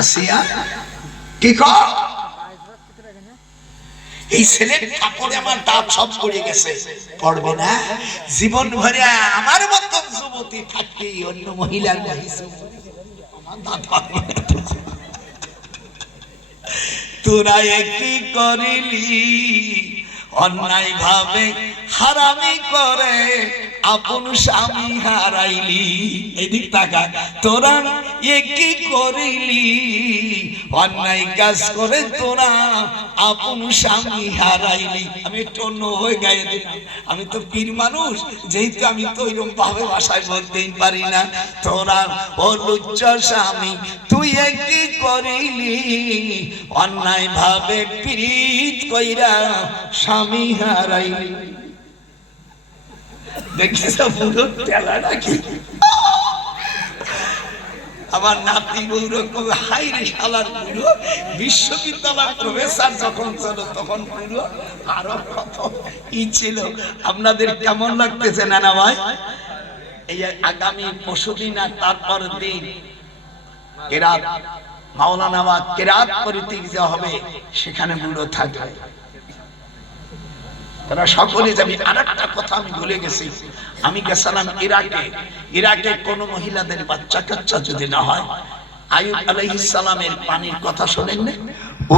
আসিয়া কি কর এই ছেলের কাপড়ে আমার দাঁত সব পড়ে গেছে, পড়বে না জীবন ভরে আমার মতন যুবতী থাকবি অন্য মহিলার তোরা একই করিলি অন্যায় ভাবে হারামি করে আপন স্বামী হারাইলি। এদিক তাকা, তোরা একই করিলি অন্যায় কাজ করে তোরা আপন স্বামী হারাইলি। আমি একটু অন্য হয়ে গায়ে দিলাম, আমি তো পীর মানুষ, যেহেতু আমি তো এরকম ভাবে ভাষায় বলতেই পারি না। তোরা ও লুচ্চ স্বামী তুই একই করিলি অন্যায় ভাবে পীড়িত কইরা স্বামী হারাইলি। দেখিস পুরো তেলা নাকি আমার নাতি বউরকম হাই রে শালার পুরো বিশ্ববিদ্যালয় প্রফেসর যখন ছিল তখন পুরো আরো কত ই ছিল। আপনাদের কেমন লাগতেছে নানা ভাই? এই আগামী পরশুদিন আর তারপর দিন কেরাত মাওলানা বা কেরাত পড়তে যাওয়া হবে, সেখানে বুড়ো থাকবে, তারা সকলে যাবে। আর একটা কথা আমি ভুলে গেছি, আমি গেছিলাম ইরাকে। ইরাকে কোন মহিলাদের বাচ্চা কাচ্চা যদি না হয়, আইয়ুব আলাইহিস সালামের পানির কথা শোনেন না?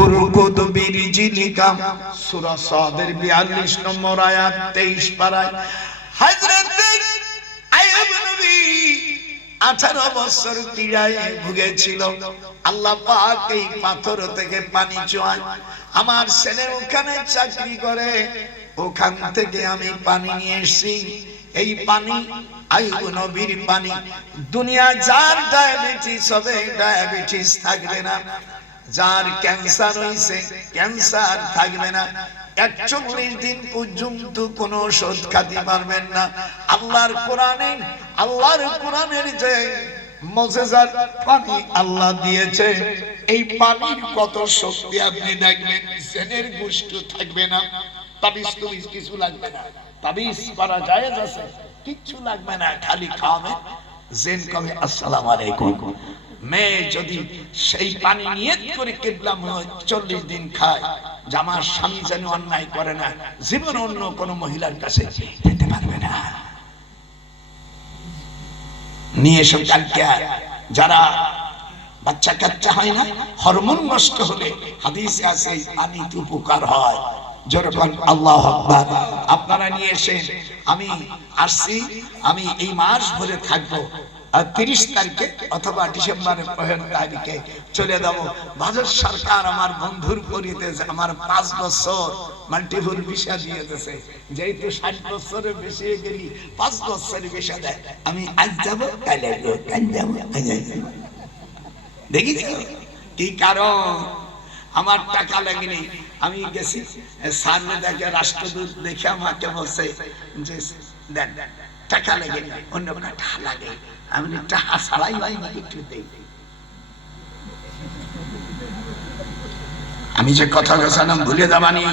উরকুদ বিরিজিলিকাম সূরা সাদের 42 নম্বর আয়াত 23 পারায় হযরত আইয়ুব নবী 18 বছর পীড়ায় ভুগেছিল। আল্লাহ পাক এই পাথর থেকে পানি চোয়ায়। আমার ছেলে ওখানে চাকরি করে, ওখান থেকে আমি পানি নিয়ে এসেছি। এই পানি আইয়ুব নবীর পানি। দুনিয়া যার ডায়াবেটিস হবে ডায়াবেটিস থাকবে না, যার ক্যান্সার হইছে ক্যান্সার থাকবে না, 41 দিন পর্যন্ত কোনো ওষুধ খেতে পারবেন না। আল্লাহর কোরআনের যে মুজিজার পানি আল্লাহ দিয়েছে, এই পানির কত শক্তি আপনি দেখবেন। জেনের গোশত থাকবে না, তাবিজ কিছু লাগবে না, তাবিজ করা জায়েজ আছে, কিচ্ছু লাগবে না, খালি খাওয়াবে। জেন কবে আসসালামু আলাইকুম, মেয়ে যদি সেই পানি নিয়ত করে কিবলা 40 দিন খায়, যে আমার স্বামী যেন অন্যায় করে না, জীবন অন্য কোন মহিলার কাছে যেতে পারবে না। নিয়ে এসব কালকে যারা বাচ্চা কাচ্চা হয় না, হরমোন নষ্ট হলে হাদিসে আছে পানিতে উপকার হয়। যেরকম আল্লাহু আকবার। আপনারা নিয়ে এসেন, আমি আসছি, আমি এই মাস ভরে থাকবো। 30 তারিখে অথবা ডিসেম্বরের 1 তারিখে চলে যাব। ভারত সরকার আমার বন্ধুর পরিতে আমার 5 বছর মাল্টিপল ভিসা দিয়ে দিয়েছে। যেহেতু 60 বছরের বেশি গেলি 5 বছরের ভিসা দেয়। আমি আজ যাব, কাল যাব, কাল যাব, আজ যাব। দেখিস কি কারণ? আমার টাকা লাগেনি। আমি গেছি, সামনে দেখে রাষ্ট্রদূত দেখে আমাকে বলছে যে দেন টাকা লাগে, অন্য কোনো টাকা লাগে। আমি টাকা ছাড়াই হয়নি, একটু দেই। আমি যে কথা বলছিলাম ভুলে যাবানি।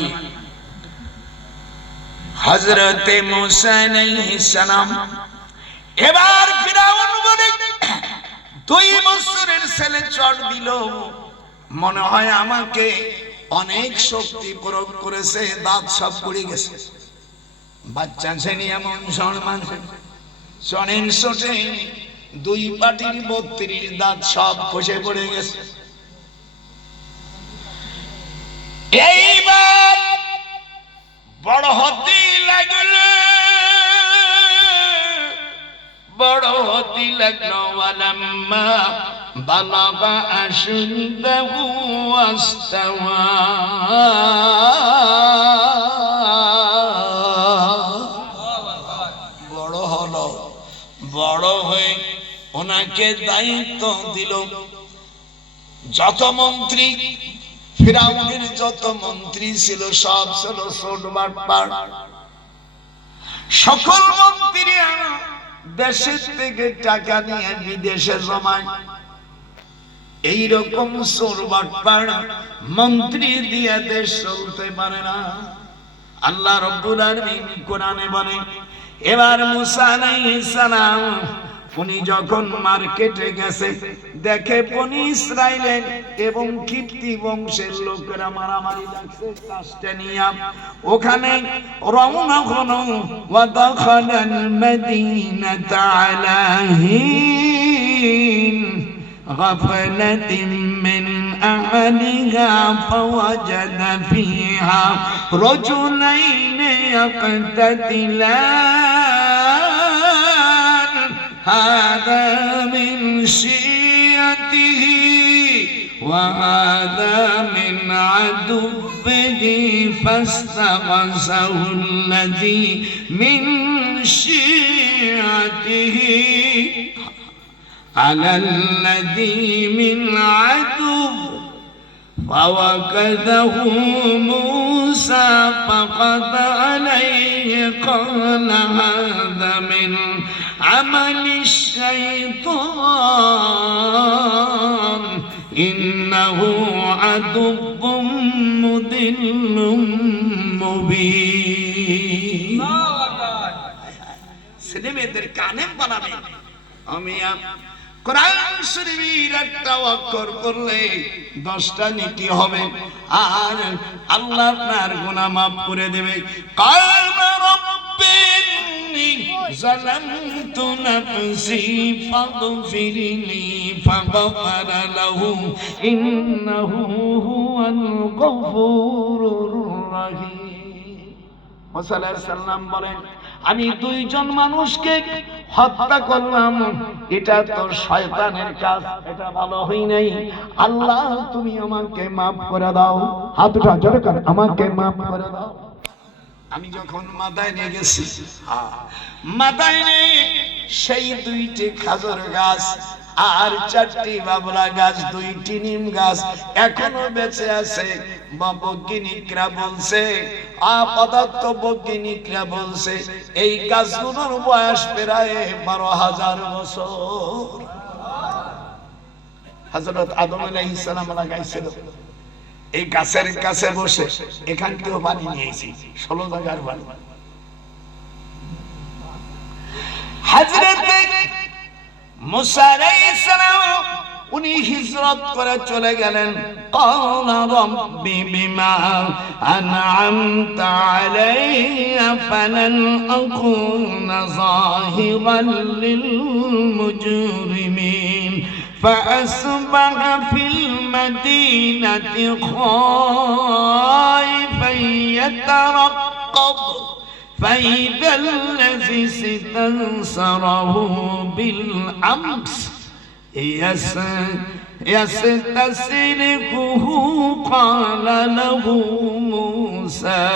হযরতে মুসা আলাইহিস সালাম এবার ফিরাউন বলে 2 বছরের ছেলে চড় দিল, মনে হয় আমাকে অনেক শক্তি প্রয়োগ করেছে, দাঁত সব পড়ে গেছে। বাচ্চা ছেলে এমন সম্মান, চনের চোটে 2 পাটির 32 দাঁত সব খসে পড়ে গেছে। এইবার বড় হতে লাগলো, বড় হতে লাগলো। ওয়ালাম্মা বালাগা আশুদ্দাহু ওয়াস্তাওয়া, বড় হলো, বড় হয়ে ওনাকে দায়িত্ব দিল। যত মন্ত্রী, ফিরাউনের যত মন্ত্রী ছিল সব ছিল ছোটবাটপার। সকল মন্ত্রী দেশের থেকে টাকা নিয়ে বিদেশে জমায়। এইরকম ছোটবাটপার মন্ত্রী দিয়ে দেশ চলতে পারে না। আল্লাহ রাব্বুল আলামিন কোরআনে বলেন, এবার মুসা আলাইহিস সালাম উনি যখন মার্কেটে গেছে দেখে বনি ইসরাইলের এবং কিপ্তি বংশের লোকেরা মারামারি লাগছে কাস্টানিয়া, ওখানে রওনা হলো। ওয়া দাখালাল মাদিনাতা আলা হিন গাফলাতিন মিন আহলিহা ফাওয়াজাদা ফিহা রাজুলাইন ইয়াকতাতিলান হাদা মিন শিয়াতিহি ওয়া হাদা মিন আদুবিহি ফাস্তাগসাহুল্লাযী মিন শিয়াতিহি على الذي من عدو فوكذه موسى فقضى عليه قال هذا من عمل الشيطان إنه عدو مضل مبين ছেলেমেয়েদের কানে বানাবে। আমি কোরআন শরীফের একটা অক্ষর করলে 10টা নেকি হবে আর আল্লাহ আপনার গুনাহ maaf করে দেবে। কালা রাব্বিনি যালামতু নাফসি ফাগফিরলি ফাগফারা লাহু ইন্নাহু হুয়াল গফুরুর রহিম। মুসা আলাইহিস সালাম বলেন, আমি দুইজন মানুষকে হত্যা করলাম, এটা তো শয়তানের কাজ, এটা ভালো হয় নাই। আল্লাহ তুমি আমাকে maaf করে দাও। হাত উঠা জোরে করে, আমাকে maaf করে দাও। আমি যখন মাদাইনে গেছি, মাদাইনে সেই 2টি খেজুর গাছ আর 4টি বাবলা গাছ, 2টি নিম গাছ এখনো বেঁচে আছে। বৈজ্ঞানিকরা বলছে, আপাতত বৈজ্ঞানিকরা বলছে এই গাছগুলোর বয়স প্রায় 12,000 বছর। হযরত আদম আলাইহিস সালাম লাগাইছিল এই গাছের কাছে বসে, এখান থেকেও পানি নিয়েছি 16 জায়গার পানি। হযরত মুসা আলাইহিস সালাম উনি হিজরত করে চলে গেলেন। ক্বালা রাব্বি বিমা আন'আমতা আলাইয়া ফালান আকুনা যাহিরান লিল মুজরিমিন فأصبح في المدينة خائفا يترقب فإذا الذي استنصره بالأمس يستسرقه قال له موسى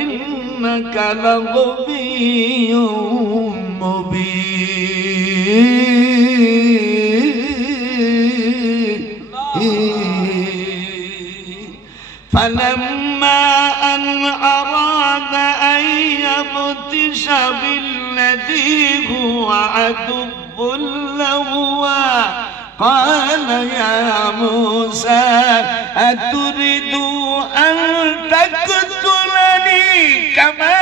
إنك لغوي مبين فلما أن أراد أن يبطش بالذي هو عدو لهما قال يا موسى أتريد أن تقتلني كما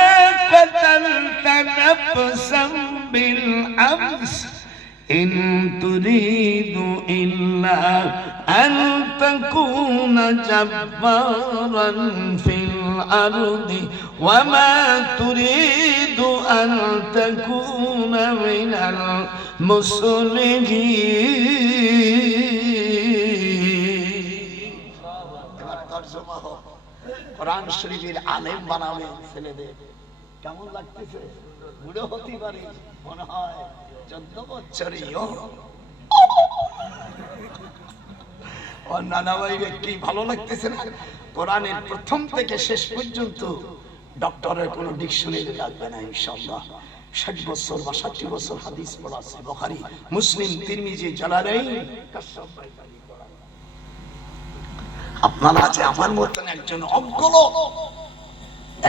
قتلت نفسا بالأمس إن تريد إلا أن تكون جبارا في الأرض وما تريد أن تكون من المصلحين কোরআন শরীফের আলেম বানাবে ছেলেদের। কেমন লাগতেছে? বুড়ো হতে পারে মনে হয় 14 বছরীয়। ওর নানা ভাইকে কি ভালো লাগতেছে না? কোরআনের প্রথম থেকে শেষ পর্যন্ত ডক্টরের কোনো ডিকশনারি লাগবে না ইনশাআল্লাহ। 60 বছর বা 60 বছর হাদিস পড়া আছে, বুখারী, মুসলিম, তিরমিজি, জালালাইন, কাশফ বাইতানি পড়া। আপনারা আছে আমার মতন একজন অজ্ঞ লোক,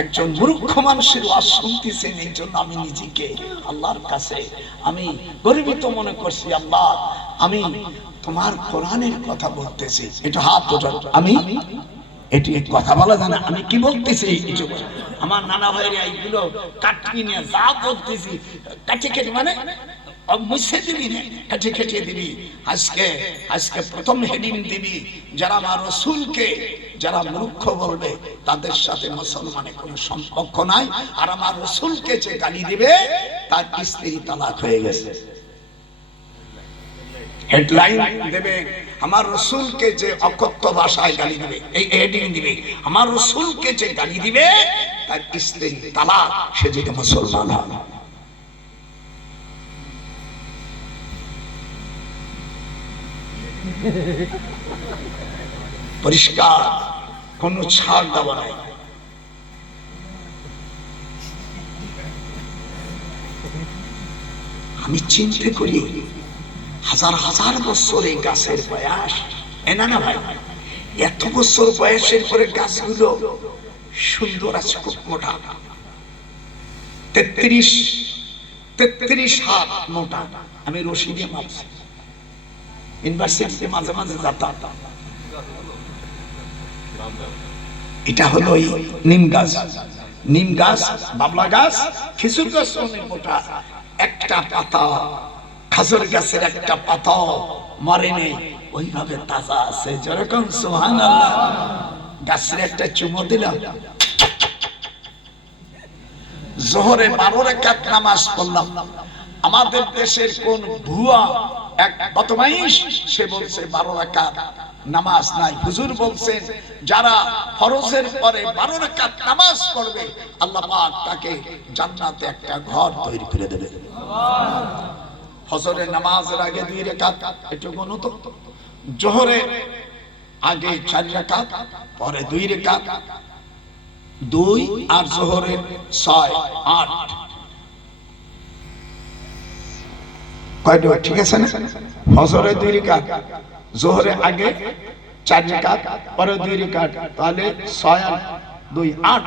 একজন মূর্খ মানুষের ওয়াজ শুনতেছেন, এই জন্য আমি নিজেকে আল্লাহর কাছে আমি গর্বিত মনে করছি। আল্লাহ, আমি তোমার কোরআনের কথা বলতেছি। এটা হাত ওঠান। আমি এটি কথা বলা জানা আমি কি বলতেছি? আমার নানা ভাইরা এইগুলো কাটকি নিয়ে যা বলতেছি, কাটে কেটে মানে মুছে দিবি না, কেটে কেটে দিবি। আজকে আজকে প্রথম হেডিং দিবি, যারা আমার রসুলকে যারা মূর্খ বলবে তাদের সাথে মুসলমানের কোনো সম্পর্ক নাই, আর আমার রসুলকে যে গালি দিবে তার স্ত্রী তালাক হয়ে গেছে। হেডলাইন দেবে, আমার রসুলকে যে অকথ্য ভাষায় গালি দিবে, এই হেডিং দিবে, আমার রসুলকে যে গালি দিবে তার স্ত্রী তালাক, সে যদি মুসলমান হয়। পরিষ্কার, কোন ছাড় দেওয়া নাই। আমি চিন্তা করি হাজার হাজার বছর এই গাছের বয়স, এনা না ভাই, এত বছর বয়সের পরে গাছগুলো সুন্দর আছে, খুব মোটা, 33 হাত মোটা। আমি রশি দিয়ে মাপছি, ইউনিভার্সিটিতে মাঝে মাঝে যেতাম। এটা হলো এই নিম গাছ, নিম গাছ, বাবলা গাছ, খেজুর গাছ অনেক মোটা। একটা পাতা, খাজুর গাছের একটা পাতা মরে নেই, ওইভাবে তাজা আছে। যেরকম সুবহানাল্লাহ। গাছের একটা চুমো দিলাম, জোহরে 12 রাকাত নামাজ পড়লাম। আমাদের দেশের কোন ভুয়া এক বদমাইশ সে বলছে 12 রাকাত নামাজ নাই। হুজুর বলছেন যারা ফরজের পরে 12 রাকাত নামাজ পড়বে আল্লাহ পাক তাকে জান্নাতে একটা ঘর তৈরি করে দেবে। ফজরের নামাজের আগে 2 রাকাত, একটু গুনো তো। জোহরের আগে 4 রাকাত, পরে 2 রাকাত, 2 আর জোহরের 6, 8 কয়টা? ঠিক আছে না? ফজরে 2 রাকাত, জোহরে আগে 4 রাকাত, পরে 2 রাকাত, তাহলে 6 আর 2 8।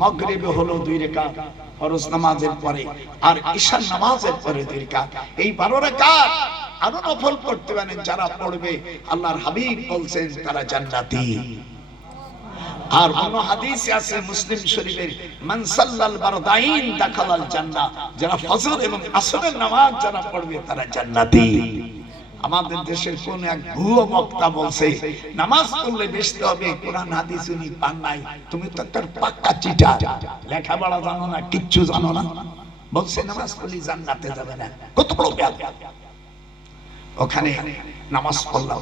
মাগরিবে হলো 2 রাকাত ফরজ নামাজের পরে, আর ঈশার নামাজের পরে 2 রাকাত। এই 12 রাকাত আরো নফল পড়তে পারেন যারা পড়বে, আল্লাহর হাবিব বলছেন তারা জান্নাতি। আর কোন হাদিসে আছে মুসলিম শরীফের, মান সাল্লাল বারদাইন দাখালাল জান্নাহ, যারা ফজর এবং আসরের নামাজ যারা পড়বে তারা জান্নাতি। আমাদের দেশের কোন এক ভুয়ো বক্তা বলছে নামাজ পড়লে বেচতে হবে, কোরআন হাদিস উনি পান নাই। তুমি তো একটা পাক্কা চিটার, লেখাপড়া জানো না, কিচ্ছু জানো না, বলছে নামাজ পড়লে জান্নাতে যাবে না। কত বড় বেয়াদব! ওখানে নামাজ পড়লাম,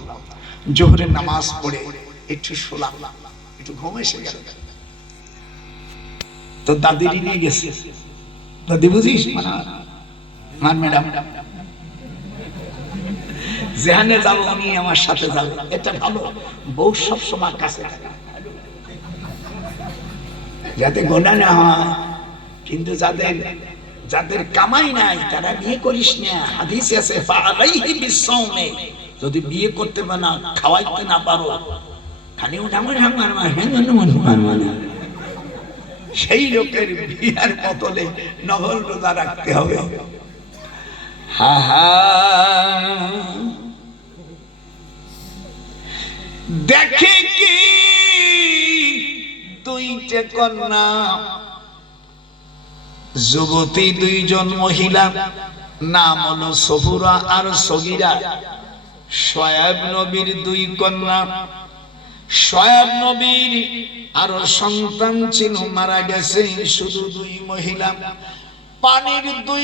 জোহরের নামাজ পড়ে একটু শুলাম, একটু ঘুম এসে গেল। তো দাদিরই নিয়ে গেছে, দাদি বুঝিস মান ম্যাডাম যেখানে যাবো উনি আমার সাথে যাবে, এটা ভালো। বউ সব সময় কাছে যাতে গোনা না হয়। কিন্তু যাদের যাদের কামাই নাই তারা বিয়ে করিস না। হাদিসে আছে ফাআলাইহি বিসসাওমে, যদি বিয়ে করতে না খাওয়াইতে না পারো, খালি সেই লোকের বিয়ার বদলে নফল রোজা রাখতে হবে। হা হা, দেখে কি 2টে কন্যা, যুবতী 2 জন মহিলা, নাম হলো সফুরা আর সগীরা। শোয়েব নবীর 2 কন্যা, শোয়েব নবীর আরো সন্তান ছিল, মারা গেছে। শুধু 2 মহিলা, পানির 2